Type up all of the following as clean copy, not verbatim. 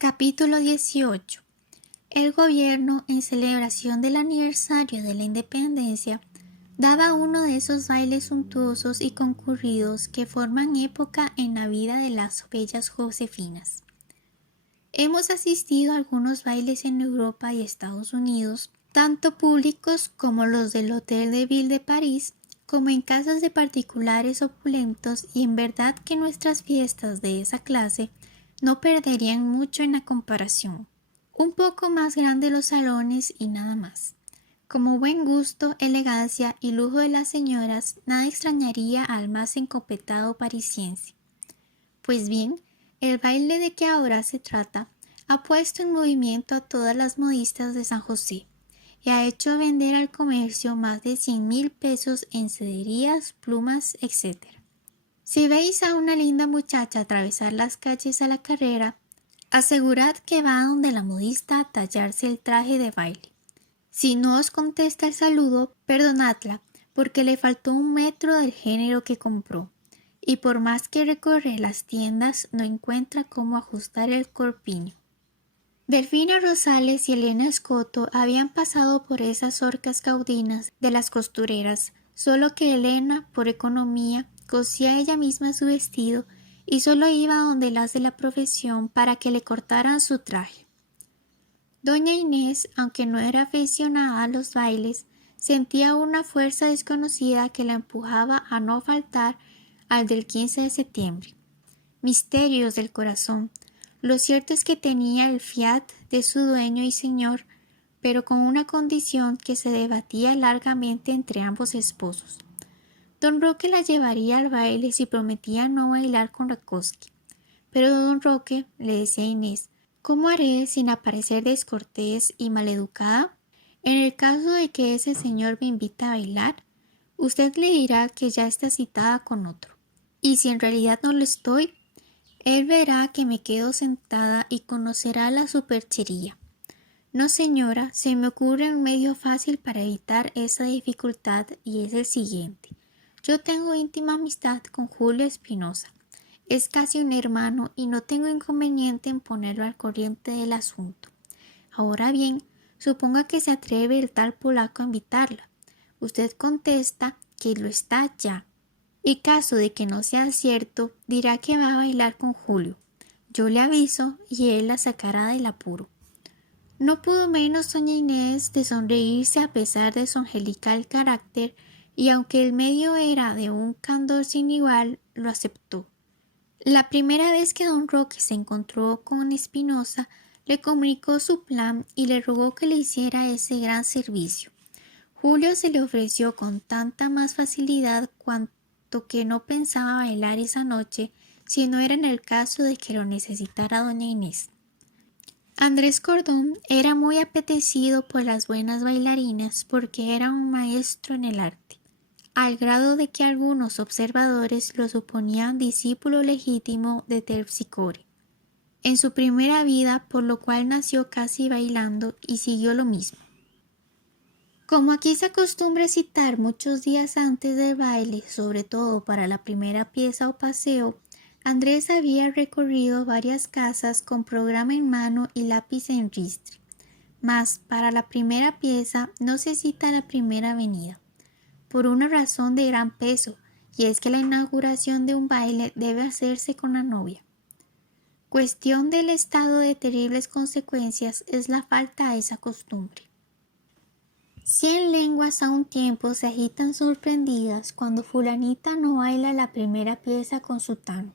Capítulo 18. El gobierno, en celebración del aniversario de la independencia, daba uno de esos bailes suntuosos y concurridos que forman época en la vida de las bellas Josefinas. Hemos asistido a algunos bailes en Europa y Estados Unidos, tanto públicos como los del Hotel de Ville de París, como en casas de particulares opulentos, y en verdad que nuestras fiestas de esa clase no perderían mucho en la comparación. Un poco más grandes los salones y nada más. Como buen gusto, elegancia y lujo de las señoras, nada extrañaría al más encopetado parisiense. Pues bien, el baile de que ahora se trata ha puesto en movimiento a todas las modistas de San José y ha hecho vender al comercio más de 100,000 pesos en sederías, plumas, etc. Si veis a una linda muchacha atravesar las calles a la carrera, asegurad que va donde la modista a tallarse el traje de baile. Si no os contesta el saludo, perdonadla, porque le faltó 1 metro del género que compró, y por más que recorre las tiendas no encuentra cómo ajustar el corpiño. Delfina Rosales y Elena Escoto habían pasado por esas horcas caudinas de las costureras, solo que Elena, por economía, cosía ella misma su vestido y solo iba donde las de la profesión para que le cortaran su traje. Doña Inés, aunque no era aficionada a los bailes, sentía una fuerza desconocida que la empujaba a no faltar al del 15 de septiembre. Misterios del corazón. Lo cierto es que tenía el fiat de su dueño y señor, pero con una condición que se debatía largamente entre ambos esposos. Don Roque la llevaría al baile si prometía no bailar con Rakowski. Pero don Roque, le decía Inés, ¿cómo haré sin aparecer descortés y maleducada? En el caso de que ese señor me invite a bailar, usted le dirá que ya está citada con otro. Y si en realidad no lo estoy, él verá que me quedo sentada y conocerá la superchería. No, señora, se me ocurre un medio fácil para evitar esa dificultad y es el siguiente. Yo tengo íntima amistad con Julio Espinosa. Es casi un hermano y no tengo inconveniente en ponerlo al corriente del asunto. Ahora bien, suponga que se atreve el tal polaco a invitarla. Usted contesta que lo está ya. Y caso de que no sea cierto, dirá que va a bailar con Julio. Yo le aviso y él la sacará del apuro. No pudo menos doña Inés de sonreírse a pesar de su angelical carácter, y aunque el medio era de un candor sin igual, lo aceptó. La primera vez que don Roque se encontró con Espinosa, le comunicó su plan y le rogó que le hiciera ese gran servicio. Julio se le ofreció con tanta más facilidad cuanto que no pensaba bailar esa noche, si no era en el caso de que lo necesitara doña Inés. Andrés Cordón era muy apetecido por las buenas bailarinas porque era un maestro en el arte, al grado de que algunos observadores lo suponían discípulo legítimo de Terpsícore en su primera vida, por lo cual nació casi bailando y siguió lo mismo. Como aquí se acostumbra citar muchos días antes del baile, sobre todo para la primera pieza o paseo, Andrés había recorrido varias casas con programa en mano y lápiz en ristre, mas para la primera pieza no se cita la primera avenida, por una razón de gran peso, y es que la inauguración de un baile debe hacerse con la novia. Cuestión del estado de terribles consecuencias es la falta a esa costumbre. 100 lenguas a un tiempo se agitan sorprendidas cuando fulanita no baila la primera pieza con sutano,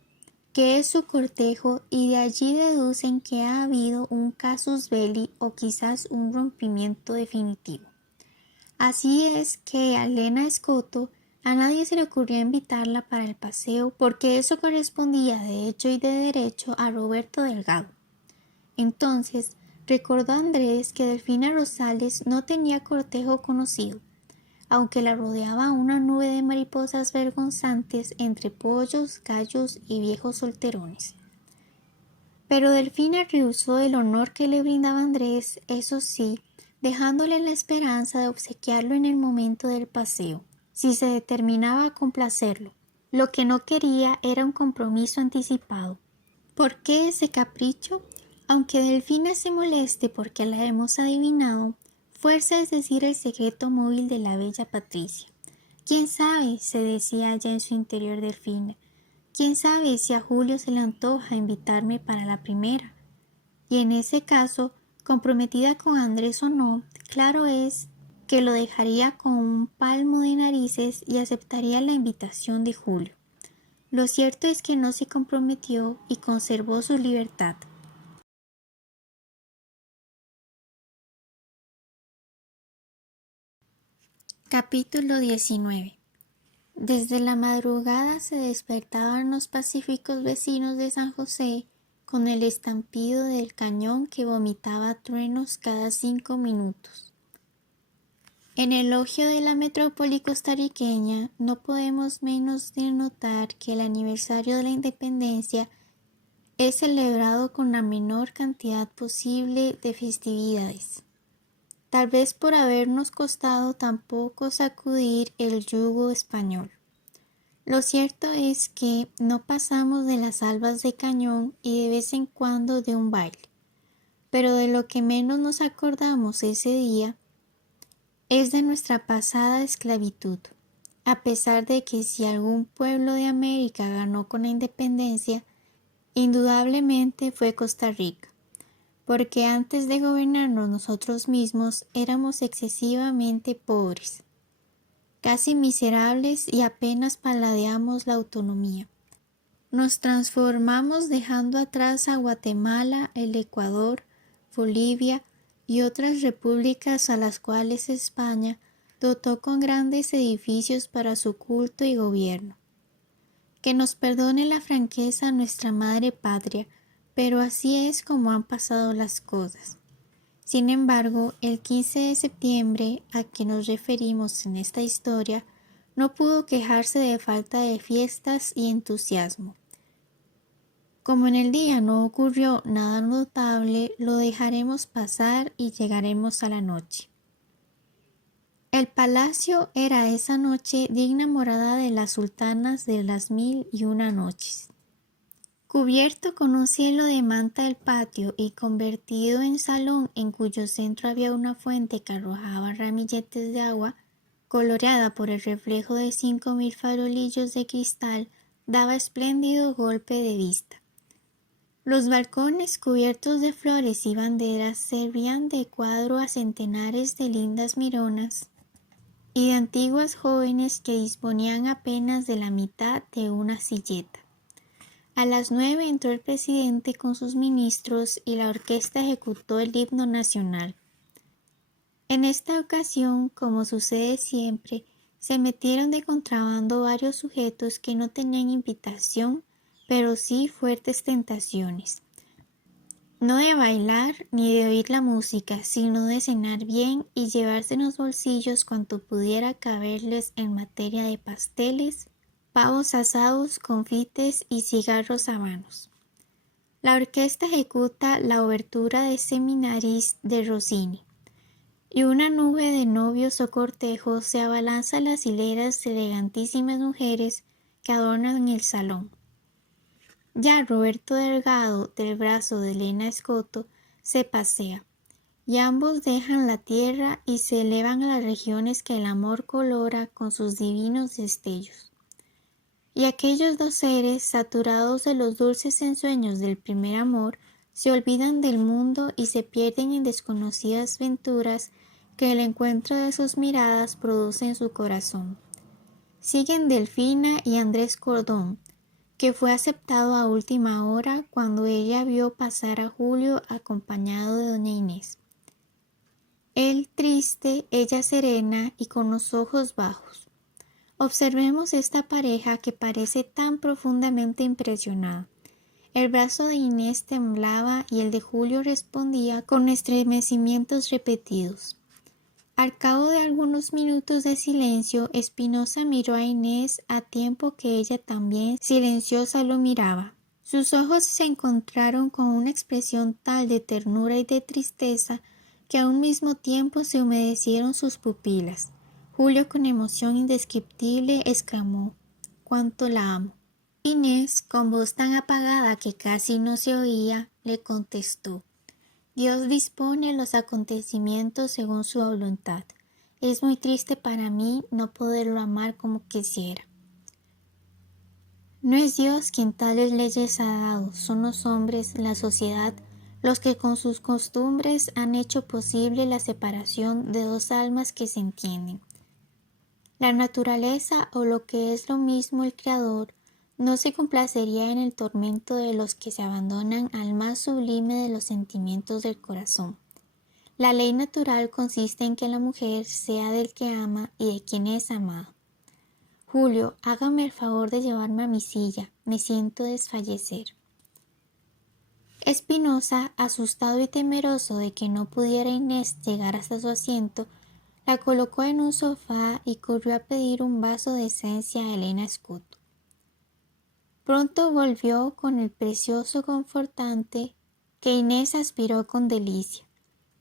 que es su cortejo, y de allí deducen que ha habido un casus belli o quizás un rompimiento definitivo. Así es que a Elena Escoto a nadie se le ocurrió invitarla para el paseo porque eso correspondía de hecho y de derecho a Roberto Delgado. Entonces recordó Andrés que Delfina Rosales no tenía cortejo conocido, aunque la rodeaba una nube de mariposas vergonzantes entre pollos, gallos y viejos solterones. Pero Delfina rehusó el honor que le brindaba Andrés, eso sí, dejándole la esperanza de obsequiarlo en el momento del paseo, si se determinaba a complacerlo. Lo que no quería era un compromiso anticipado. ¿Por qué ese capricho? Aunque Delfina se moleste porque la hemos adivinado, fuerza es decir el secreto móvil de la bella Patricia. ¿Quién sabe?, se decía ya en su interior Delfina. ¿Quién sabe si a Julio se le antoja invitarme para la primera? Y en ese caso, comprometida con Andrés o no, claro es que lo dejaría con un palmo de narices y aceptaría la invitación de Julio. Lo cierto es que no se comprometió y conservó su libertad. Capítulo 19. Desde la madrugada se despertaban los pacíficos vecinos de San José con el estampido del cañón que vomitaba truenos cada 5 minutos. En el elogio de la metrópoli costarriqueña no podemos menos de notar que el aniversario de la independencia es celebrado con la menor cantidad posible de festividades. Tal vez por habernos costado tan poco sacudir el yugo español. Lo cierto es que no pasamos de las albas de cañón y de vez en cuando de un baile, pero de lo que menos nos acordamos ese día es de nuestra pasada esclavitud, a pesar de que si algún pueblo de América ganó con la independencia, indudablemente fue Costa Rica, porque antes de gobernarnos nosotros mismos éramos excesivamente pobres, casi miserables y apenas paladeamos la autonomía. Nos transformamos dejando atrás a Guatemala, el Ecuador, Bolivia y otras repúblicas a las cuales España dotó con grandes edificios para su culto y gobierno. Que nos perdone la franqueza nuestra madre patria, pero así es como han pasado las cosas. Sin embargo, el 15 de septiembre, a que nos referimos en esta historia, no pudo quejarse de falta de fiestas y entusiasmo. Como en el día no ocurrió nada notable, lo dejaremos pasar y llegaremos a la noche. El palacio era esa noche digna morada de las sultanas de las 1001 noches. Cubierto con un cielo de manta el patio y convertido en salón en cuyo centro había una fuente que arrojaba ramilletes de agua, coloreada por el reflejo de 5000 farolillos de cristal, daba espléndido golpe de vista. Los balcones cubiertos de flores y banderas servían de cuadro a centenares de lindas mironas y de antiguas jóvenes que disponían apenas de la mitad de una silleta. A las 9 entró el presidente con sus ministros y la orquesta ejecutó el himno nacional. En esta ocasión, como sucede siempre, se metieron de contrabando varios sujetos que no tenían invitación, pero sí fuertes tentaciones. No de bailar ni de oír la música, sino de cenar bien y llevarse en los bolsillos cuanto pudiera caberles en materia de pasteles, pavos asados, confites y cigarros habanos. La orquesta ejecuta la obertura de Seminaris de Rossini, y una nube de novios o cortejos se abalanza a las hileras de elegantísimas mujeres que adornan el salón. Ya Roberto Delgado, del brazo de Elena Escoto, se pasea, y ambos dejan la tierra y se elevan a las regiones que el amor colora con sus divinos destellos. Y aquellos dos seres, saturados de los dulces ensueños del primer amor, se olvidan del mundo y se pierden en desconocidas venturas que el encuentro de sus miradas produce en su corazón. Siguen Delfina y Andrés Cordón, que fue aceptado a última hora cuando ella vio pasar a Julio acompañado de doña Inés. Él triste, ella serena y con los ojos bajos. Observemos esta pareja que parece tan profundamente impresionada. El brazo de Inés temblaba y el de Julio respondía con estremecimientos repetidos. Al cabo de algunos minutos de silencio, Espinosa miró a Inés a tiempo que ella también silenciosa lo miraba. Sus ojos se encontraron con una expresión tal de ternura y de tristeza que a un mismo tiempo se humedecieron sus pupilas. Julio, con emoción indescriptible, exclamó: «¡Cuánto la amo!». Inés, con voz tan apagada que casi no se oía, le contestó: Dios dispone los acontecimientos según su voluntad. Es muy triste para mí no poderlo amar como quisiera. No es Dios quien tales leyes ha dado, son los hombres, la sociedad, los que con sus costumbres han hecho posible la separación de dos almas que se entienden. La naturaleza, o lo que es lo mismo el Creador, no se complacería en el tormento de los que se abandonan al más sublime de los sentimientos del corazón. La ley natural consiste en que la mujer sea del que ama y de quien es amado. Julio, hágame el favor de llevarme a mi silla, me siento desfallecer. Espinosa, asustado y temeroso de que no pudiera Inés llegar hasta su asiento, la colocó en un sofá y corrió a pedir un vaso de esencia a Elena Scott. Pronto volvió con el precioso confortante que Inés aspiró con delicia.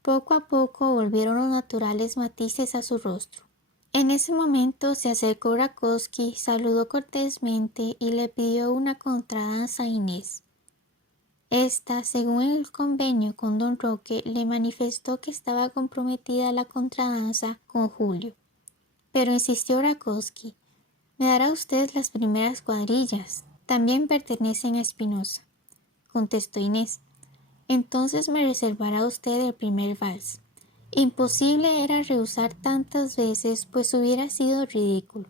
Poco a poco volvieron los naturales matices a su rostro. En ese momento se acercó Rakowski, saludó cortésmente y le pidió una contradanza a Inés. Esta, según el convenio con don Roque, le manifestó que estaba comprometida la contradanza con Julio. Pero insistió Rakowski: «Me dará usted las primeras cuadrillas, también pertenecen a Espinosa», contestó Inés. «Entonces me reservará usted el primer vals». Imposible era rehusar tantas veces, pues hubiera sido ridículo,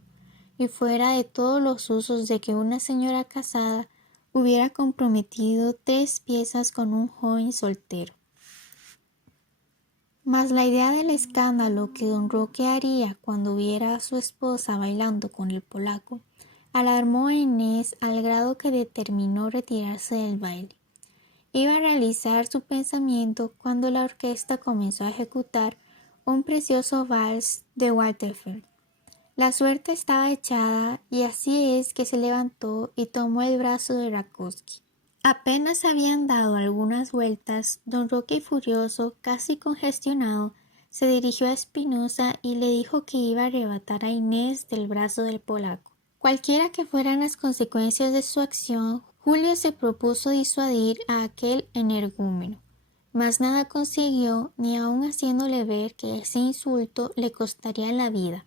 y fuera de todos los usos de que una señora casada hubiera comprometido 3 piezas con un joven soltero. Mas la idea del escándalo que don Roque haría cuando viera a su esposa bailando con el polaco alarmó a Inés al grado que determinó retirarse del baile. Iba a realizar su pensamiento cuando la orquesta comenzó a ejecutar un precioso vals de Walterfeld. La suerte estaba echada y así es que se levantó y tomó el brazo de Rakowski. Apenas habían dado algunas vueltas, don Roque, furioso, casi congestionado, se dirigió a Espinosa y le dijo que iba a arrebatar a Inés del brazo del polaco. Cualquiera que fueran las consecuencias de su acción, Julio se propuso disuadir a aquel energúmeno, mas nada consiguió, ni aun haciéndole ver que ese insulto le costaría la vida,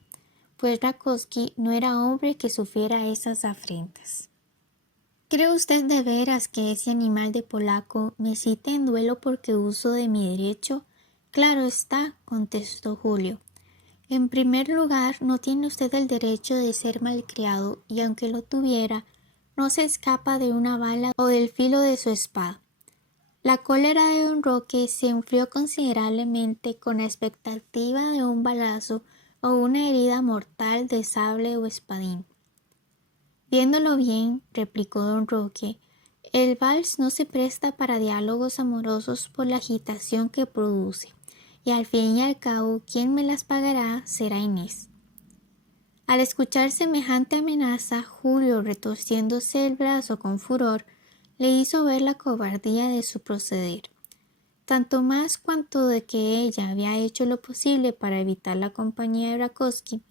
pues Rakowski no era hombre que sufriera esas afrentas. ¿Cree usted de veras que ese animal de polaco me cita en duelo porque uso de mi derecho? Claro está, contestó Julio. En primer lugar, no tiene usted el derecho de ser malcriado, y aunque lo tuviera, no se escapa de una bala o del filo de su espada. La cólera de don Roque se enfrió considerablemente con la expectativa de un balazo o una herida mortal de sable o espadín. Viéndolo bien, replicó don Roque, el vals no se presta para diálogos amorosos por la agitación que produce, y al fin y al cabo quien me las pagará será Inés. Al escuchar semejante amenaza, Julio, retorciéndose el brazo con furor, le hizo ver la cobardía de su proceder, tanto más cuanto de que ella había hecho lo posible para evitar la compañía de Rakowski.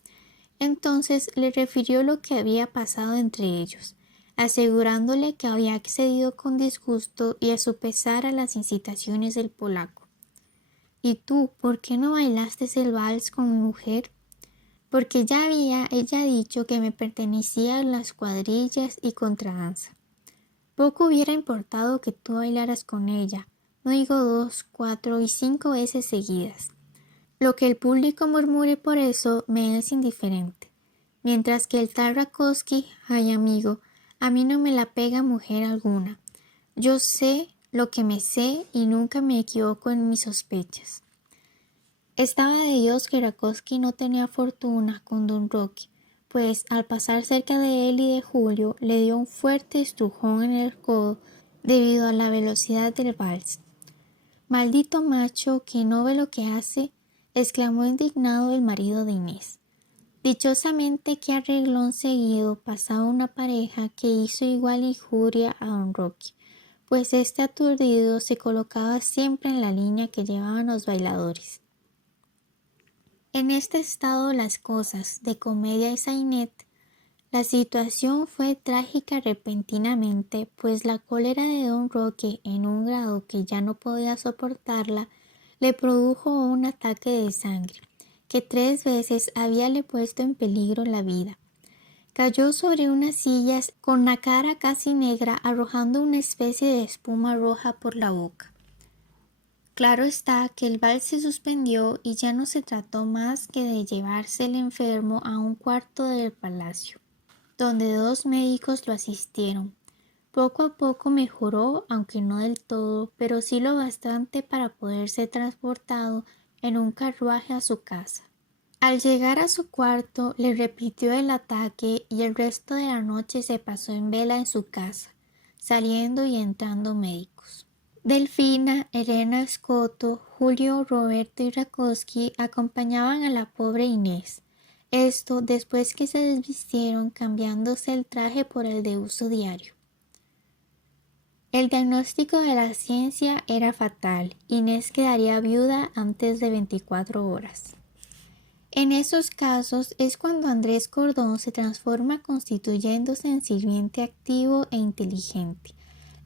Entonces le refirió lo que había pasado entre ellos, asegurándole que había accedido con disgusto y a su pesar a las incitaciones del polaco. «¿Y tú, por qué no bailaste el vals con mi mujer?» «Porque ya había ella dicho que me pertenecían las cuadrillas y contradanza. Poco hubiera importado que tú bailaras con ella, no digo 2, 4 y 5 veces seguidas. Lo que el público murmure por eso me es indiferente. Mientras que el tal Rakowski, ay amigo, a mí no me la pega mujer alguna. Yo sé lo que me sé y nunca me equivoco en mis sospechas». Estaba de Dios que Rakowski no tenía fortuna con don Roque, pues al pasar cerca de él y de Julio le dio un fuerte estrujón en el codo debido a la velocidad del vals. «Maldito macho que no ve lo que hace», exclamó indignado el marido de Inés. Dichosamente que a reglón seguido pasaba una pareja que hizo igual injuria a don Roque, pues este aturdido se colocaba siempre en la línea que llevaban los bailadores. En este estado las cosas de comedia y sainet, La situación fue trágica repentinamente, pues la cólera de don Roque, en un grado que ya no podía soportarla, le produjo un ataque de sangre, que 3 veces habíale puesto en peligro la vida. Cayó sobre unas sillas con la cara casi negra, arrojando una especie de espuma roja por la boca. Claro está que el vals se suspendió y ya no se trató más que de llevarse el enfermo a un cuarto del palacio, donde 2 médicos lo asistieron. Poco a poco mejoró, aunque no del todo, pero sí lo bastante para poder ser transportado en un carruaje a su casa. Al llegar a su cuarto, le repitió el ataque y el resto de la noche se pasó en vela en su casa, saliendo y entrando médicos. Delfina, Elena Escoto, Julio, Roberto y Rakowski acompañaban a la pobre Inés. Esto después que se desvistieron cambiándose el traje por el de uso diario. El diagnóstico de la ciencia era fatal. Inés quedaría viuda antes de 24 horas. En esos casos es cuando Andrés Cordón se transforma constituyéndose en sirviente activo e inteligente.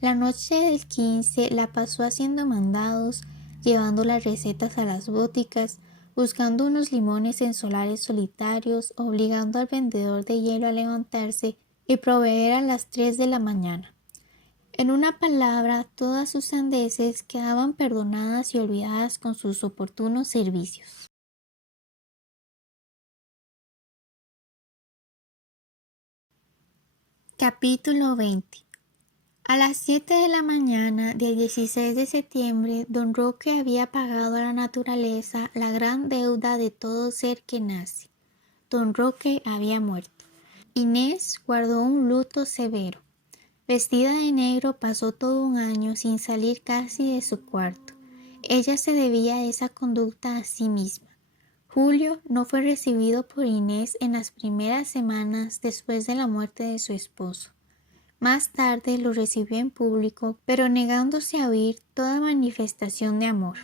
La noche del 15 la pasó haciendo mandados, llevando las recetas a las boticas, buscando unos limones en solares solitarios, obligando al vendedor de hielo a levantarse y proveer a las 3 de la mañana. En una palabra, todas sus sandeces quedaban perdonadas y olvidadas con sus oportunos servicios. Capítulo 20. A las 7 de la mañana del 16 de septiembre, don Roque había pagado a la naturaleza la gran deuda de todo ser que nace. Don Roque había muerto. Inés guardó un luto severo. Vestida de negro pasó todo un año sin salir casi de su cuarto. Ella se debía esa conducta a sí misma. Julio no fue recibido por Inés en las primeras semanas después de la muerte de su esposo. Más tarde lo recibió en público, pero negándose a oír toda manifestación de amor.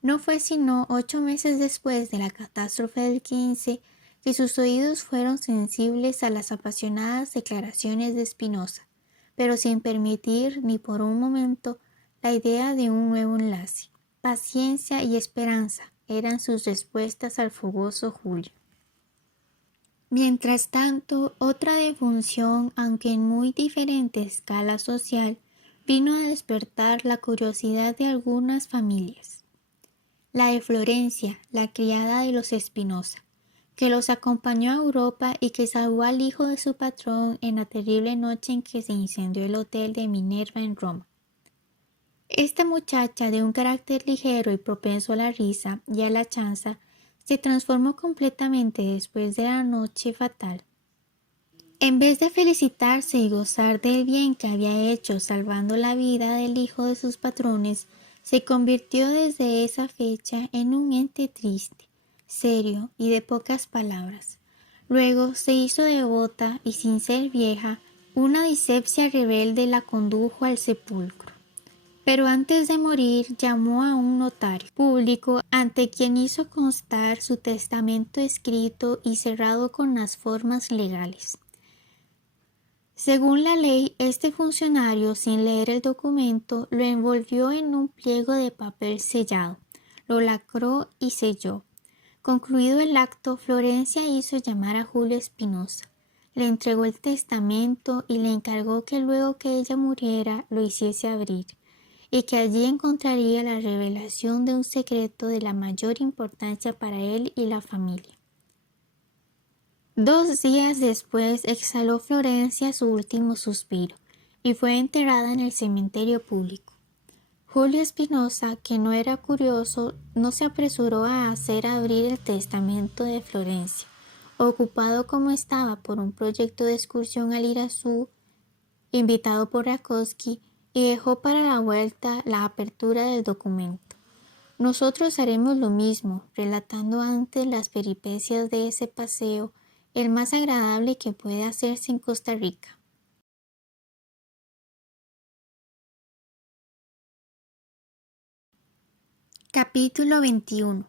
No fue sino 8 meses después de la catástrofe del 15 que sus oídos fueron sensibles a las apasionadas declaraciones de Spinoza, pero sin permitir ni por un momento la idea de un nuevo enlace. Paciencia y esperanza eran sus respuestas al fogoso Julio. Mientras tanto, otra defunción, aunque en muy diferente escala social, vino a despertar la curiosidad de algunas familias. La de Florencia, la criada de los Espinosa, que los acompañó a Europa y que salvó al hijo de su patrón en la terrible noche en que se incendió el hotel de Minerva en Roma. Esta muchacha, de un carácter ligero y propenso a la risa y a la chanza, se transformó completamente después de la noche fatal. En vez de felicitarse y gozar del bien que había hecho salvando la vida del hijo de sus patrones, se convirtió desde esa fecha en un ente triste, serio y de pocas palabras. Luego se hizo devota y, sin ser vieja, una dispepsia rebelde la condujo al sepulcro. Pero antes de morir llamó a un notario público ante quien hizo constar su testamento escrito y cerrado con las formas legales. Según la ley, este funcionario, sin leer el documento, lo envolvió en un pliego de papel sellado, lo lacró y selló. Concluido el acto, Florencia hizo llamar a Julio Spinoza, le entregó el testamento y le encargó que luego que ella muriera lo hiciese abrir, y que allí encontraría la revelación de un secreto de la mayor importancia para él y la familia. 2 días después exhaló Florencia su último suspiro y fue enterrada en el cementerio público. Julio Spinoza, que no era curioso, no se apresuró a hacer abrir el testamento de Florencia, ocupado como estaba por un proyecto de excursión al Irazú, invitado por Rakowski, y dejó para la vuelta la apertura del documento. Nosotros haremos lo mismo, relatando antes las peripecias de ese paseo, el más agradable que puede hacerse en Costa Rica. Capítulo 21.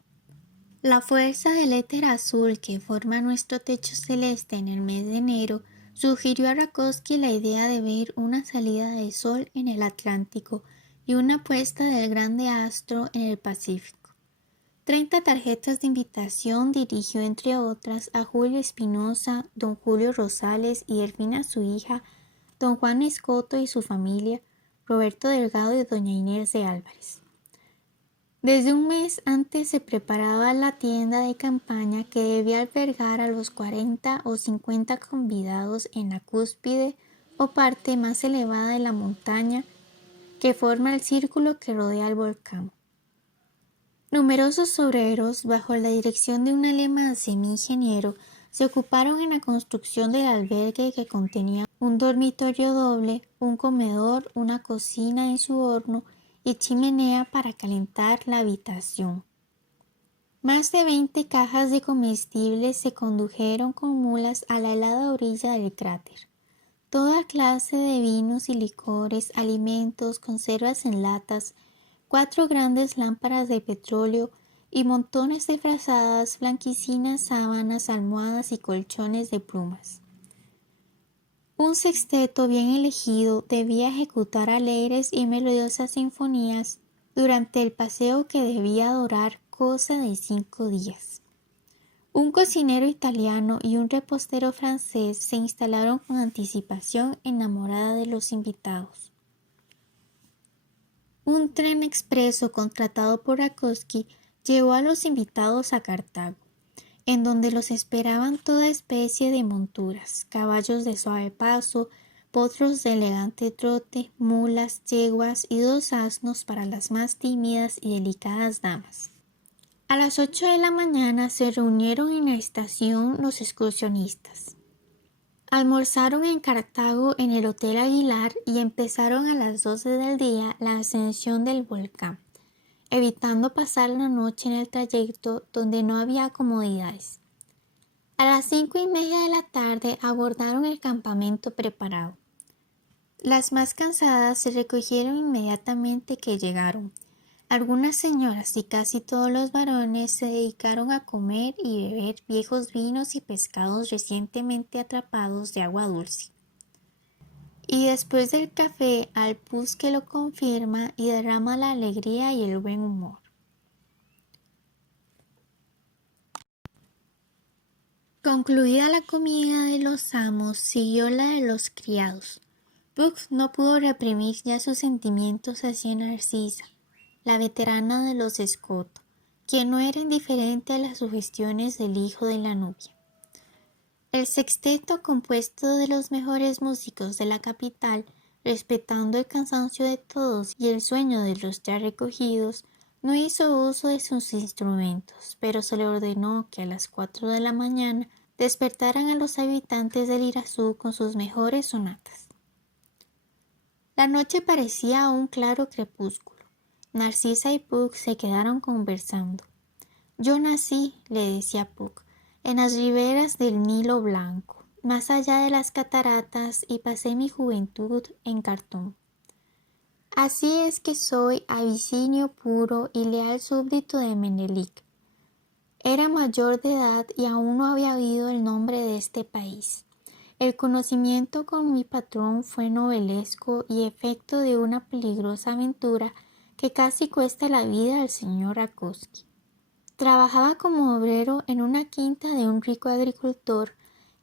La fuerza del éter azul que forma nuestro techo celeste en el mes de enero sugirió a Rakowski la idea de ver una salida de sol en el Atlántico y una puesta del grande astro en el Pacífico. 30 tarjetas de invitación dirigió entre otras a Julio Espinosa, don Julio Rosales y Delfina su hija, don Juan Escoto y su familia, Roberto Delgado y doña Inés de Álvarez. Desde un mes antes se preparaba la tienda de campaña que debía albergar a los 40 o 50 convidados en la cúspide o parte más elevada de la montaña que forma el círculo que rodea el volcán. Numerosos obreros, bajo la dirección de un alemán semi-ingeniero, se ocuparon en la construcción del albergue que contenía un dormitorio doble, un comedor, una cocina en su horno y chimenea para calentar la habitación. Más de 20 cajas de comestibles se condujeron con mulas a la helada orilla del cráter. Toda clase de vinos y licores, alimentos, conservas en latas, 4 grandes lámparas de petróleo y montones de frazadas, blanquicinas, sábanas, almohadas y colchones de plumas. Un sexteto bien elegido debía ejecutar alegres y melodiosas sinfonías durante el paseo que debía durar cosa de 5 días. Un cocinero italiano y un repostero francés se instalaron con anticipación en la morada de los invitados. Un tren expreso contratado por Rakowski llevó a los invitados a Cartago, en donde los esperaban toda especie de monturas, caballos de suave paso, potros de elegante trote, mulas, yeguas y 2 asnos para las más tímidas y delicadas damas. A las 8 de la mañana se reunieron en la estación los excursionistas. Almorzaron en Cartago en el Hotel Aguilar y empezaron a las 12 del día la ascensión del volcán, evitando pasar la noche en el trayecto donde no había comodidades. A las 5:30 de la tarde abordaron el campamento preparado. Las más cansadas se recogieron inmediatamente que llegaron. Algunas señoras y casi todos los varones se dedicaron a comer y beber viejos vinos y pescados recientemente atrapados de agua dulce. Y después del café al pus que lo confirma y derrama la alegría y el buen humor. Concluida la comida de los amos, siguió la de los criados. Puck no pudo reprimir ya sus sentimientos hacia Narcisa, la veterana de los Scott, quien no era indiferente a las sugestiones del hijo de la novia. El sexteto, compuesto de los mejores músicos de la capital, respetando el cansancio de todos y el sueño de los ya recogidos, no hizo uso de sus instrumentos, pero se le ordenó que a las 4 de la mañana despertaran a los habitantes del Irazú con sus mejores sonatas. La noche parecía un claro crepúsculo. Narcisa y Puck se quedaron conversando. «Yo nací», le decía Puck, «en las riberas del Nilo Blanco, más allá de las cataratas, y pasé mi juventud en Khartum. Así es que soy abisinio puro y leal súbdito de Menelik. Era mayor de edad y aún no había oído el nombre de este país. El conocimiento con mi patrón fue novelesco y efecto de una peligrosa aventura que casi cuesta la vida al señor Rakowski. Trabajaba como obrero en una quinta de un rico agricultor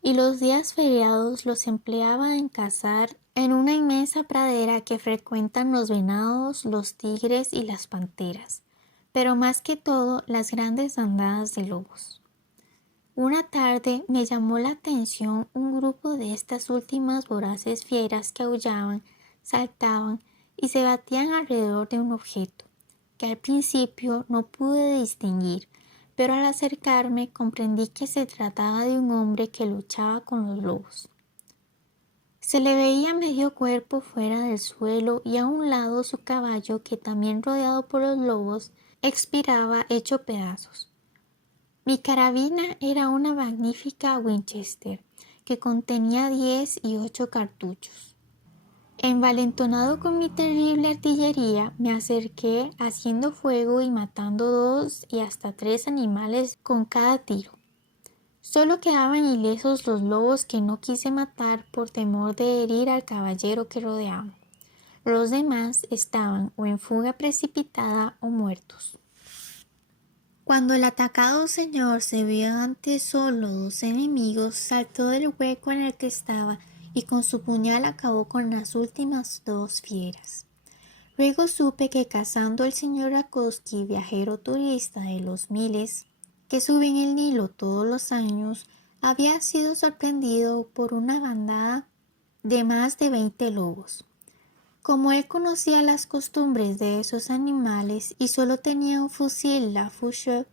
y los días feriados los empleaba en cazar en una inmensa pradera que frecuentan los venados, los tigres y las panteras, pero más que todo las grandes bandadas de lobos. Una tarde me llamó la atención un grupo de estas últimas voraces fieras que aullaban, saltaban y se batían alrededor de un objeto, que al principio no pude distinguir, pero al acercarme comprendí que se trataba de un hombre que luchaba con los lobos. Se le veía medio cuerpo fuera del suelo y a un lado su caballo, que también rodeado por los lobos, expiraba hecho pedazos. Mi carabina era una magnífica Winchester que contenía 10 y 8 cartuchos. Envalentonado con mi terrible artillería, me acerqué haciendo fuego y matando 2 y hasta 3 animales con cada tiro. Solo quedaban ilesos los lobos que no quise matar por temor de herir al caballero que rodeaba. Los demás estaban o en fuga precipitada o muertos. Cuando el atacado señor se vio ante solo 2 enemigos, saltó del hueco en el que estaba y con su puñal acabó con las últimas 2 fieras. Luego supe que cazando el señor Rakowski, viajero turista de los miles que suben el Nilo todos los años, había sido sorprendido por una bandada de más de 20 lobos. Como él conocía las costumbres de esos animales y solo tenía un fusil Lafauche,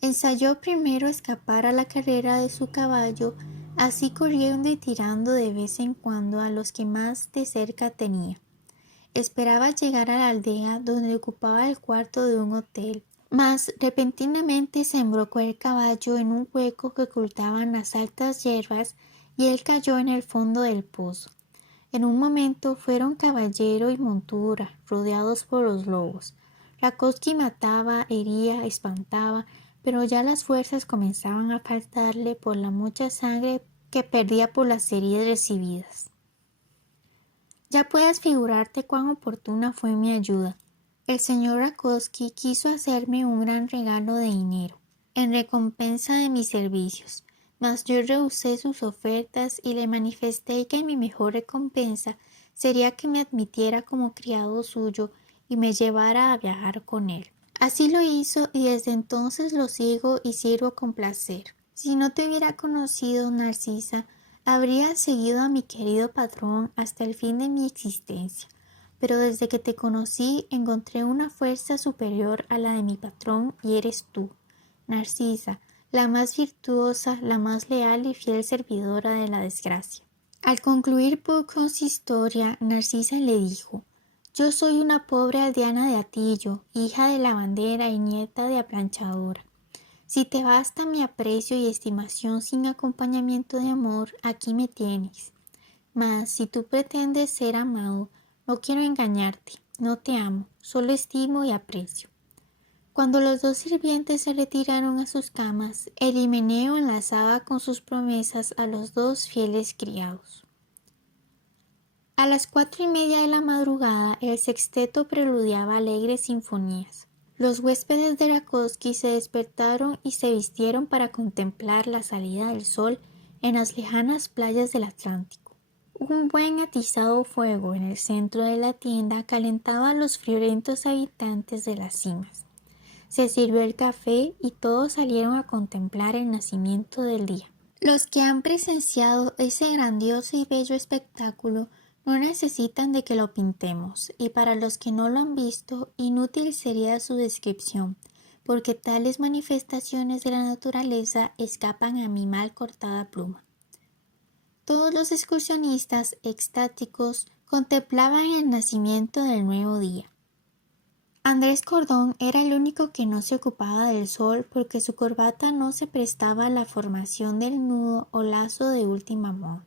ensayó primero escapar a la carrera de su caballo, así corriendo y tirando de vez en cuando a los que más de cerca tenía. Esperaba llegar a la aldea donde ocupaba el cuarto de un hotel, mas repentinamente se embrocó el caballo en un hueco que ocultaban las altas hierbas y él cayó en el fondo del pozo. En un momento fueron caballero y montura, rodeados por los lobos. Rakowski mataba, hería, espantaba, pero ya las fuerzas comenzaban a faltarle por la mucha sangre que perdía por las heridas recibidas. Ya puedes figurarte cuán oportuna fue mi ayuda. El señor Rakowski quiso hacerme un gran regalo de dinero, en recompensa de mis servicios, mas yo rehusé sus ofertas y le manifesté que mi mejor recompensa sería que me admitiera como criado suyo y me llevara a viajar con él. Así lo hizo y desde entonces lo sigo y sirvo con placer. Si no te hubiera conocido, Narcisa, habría seguido a mi querido patrón hasta el fin de mi existencia, pero desde que te conocí encontré una fuerza superior a la de mi patrón y eres tú, Narcisa, la más virtuosa, la más leal y fiel servidora de la desgracia. Al concluir Puck con su historia, Narcisa le dijo: yo soy una pobre aldeana de Atillo, hija de lavandera y nieta de aplanchadora. Si te basta mi aprecio y estimación sin acompañamiento de amor, aquí me tienes. Mas si tú pretendes ser amado, no quiero engañarte, no te amo, solo estimo y aprecio. Cuando los 2 sirvientes se retiraron a sus camas, el Himeneo enlazaba con sus promesas a los 2 fieles criados. A las 4:30 de la madrugada, el sexteto preludiaba alegres sinfonías. Los huéspedes de Rakowski se despertaron y se vistieron para contemplar la salida del sol en las lejanas playas del Atlántico. Un buen atizado fuego en el centro de la tienda calentaba a los friolentos habitantes de las cimas. Se sirvió el café y todos salieron a contemplar el nacimiento del día. Los que han presenciado ese grandioso y bello espectáculo no necesitan de que lo pintemos, y para los que no lo han visto, inútil sería su descripción, porque tales manifestaciones de la naturaleza escapan a mi mal cortada pluma. Todos los excursionistas extáticos contemplaban el nacimiento del nuevo día. Andrés Cordón era el único que no se ocupaba del sol porque su corbata no se prestaba a la formación del nudo o lazo de última moda.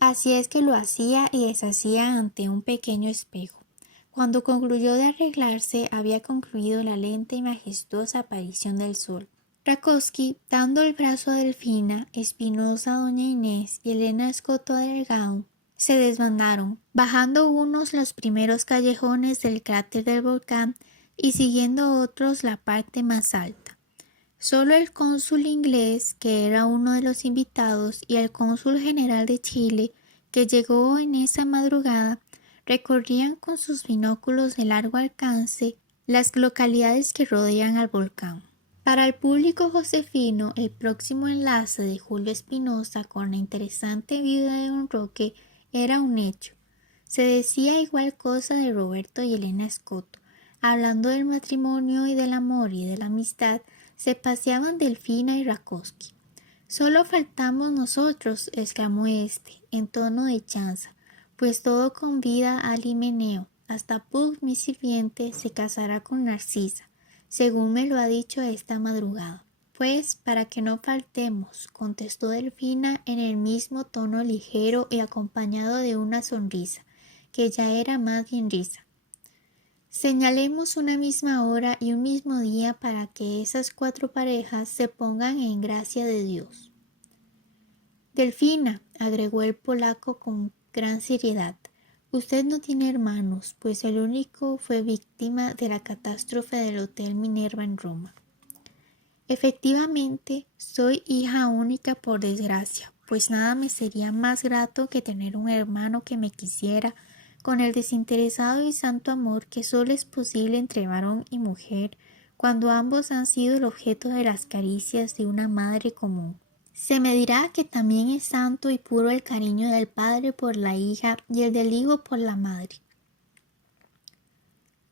Así es que lo hacía y deshacía ante un pequeño espejo. Cuando concluyó de arreglarse, había concluido la lenta y majestuosa aparición del sol. Rakowski, dando el brazo a Delfina, Espinosa, doña Inés y Elena Escoto Delgado, se desbandaron, bajando unos los primeros callejones del cráter del volcán y siguiendo otros la parte más alta. Solo el cónsul inglés, que era uno de los invitados, y el cónsul general de Chile, que llegó en esa madrugada, recorrían con sus binóculos de largo alcance las localidades que rodean al volcán. Para el público josefino, el próximo enlace de Julio Espinosa con la interesante vida de Don Roque era un hecho. Se decía igual cosa de Roberto y Elena Escoto. Hablando del matrimonio y del amor y de la amistad, se paseaban Delfina y Rakowski. «Solo faltamos nosotros», exclamó este, en tono de chanza, «pues todo convida al Himeneo. Hasta Puck, mi sirviente, se casará con Narcisa, según me lo ha dicho esta madrugada». «Pues, para que no faltemos», contestó Delfina en el mismo tono ligero y acompañado de una sonrisa, que ya era más bien risa. Señalemos una misma hora y un mismo día para que esas 4 parejas se pongan en gracia de Dios. Delfina, agregó el polaco con gran seriedad, usted no tiene hermanos, pues el único fue víctima de la catástrofe del Hotel Minerva en Roma. Efectivamente, soy hija única por desgracia, pues nada me sería más grato que tener un hermano que me quisiera con el desinteresado y santo amor que solo es posible entre varón y mujer cuando ambos han sido el objeto de las caricias de una madre común. Se me dirá que también es santo y puro el cariño del padre por la hija y el del hijo por la madre.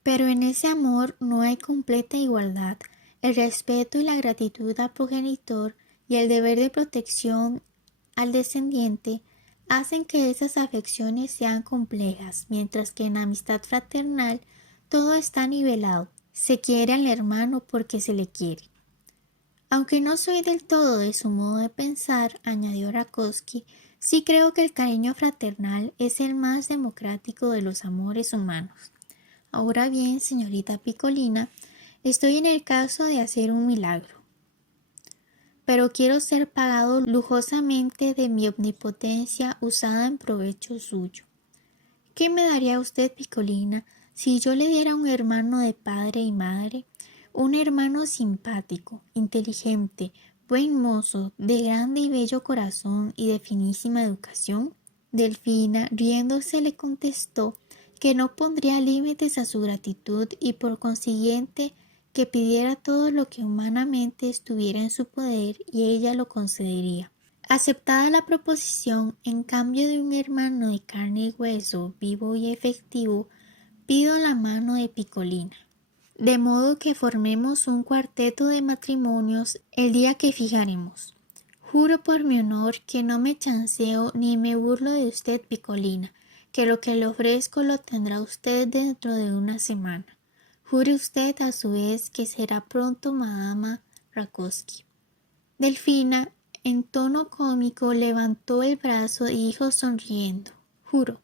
Pero en ese amor no hay completa igualdad. El respeto y la gratitud al progenitor y el deber de protección al descendiente hacen que esas afecciones sean complejas, mientras que en la amistad fraternal todo está nivelado. Se quiere al hermano porque se le quiere. Aunque no soy del todo de su modo de pensar, añadió Rakowski, sí creo que el cariño fraternal es el más democrático de los amores humanos. Ahora bien, señorita Piccolina, estoy en el caso de hacer un milagro, pero quiero ser pagado lujosamente de mi omnipotencia usada en provecho suyo. ¿Qué me daría usted, Piccolina, si yo le diera un hermano de padre y madre? Un hermano simpático, inteligente, buen mozo, de grande y bello corazón y de finísima educación. Delfina, riéndose, le contestó que no pondría límites a su gratitud y por consiguiente que pidiera todo lo que humanamente estuviera en su poder y ella lo concedería. Aceptada la proposición, en cambio de un hermano de carne y hueso vivo y efectivo, pido la mano de Piccolina. De modo que formemos un cuarteto de matrimonios el día que fijaremos. Juro por mi honor que no me chanceo ni me burlo de usted, Piccolina, que lo que le ofrezco lo tendrá usted dentro de una semana. Jure usted a su vez que será pronto Madama Rakowski. Delfina, en tono cómico, levantó el brazo y dijo sonriendo: Juro.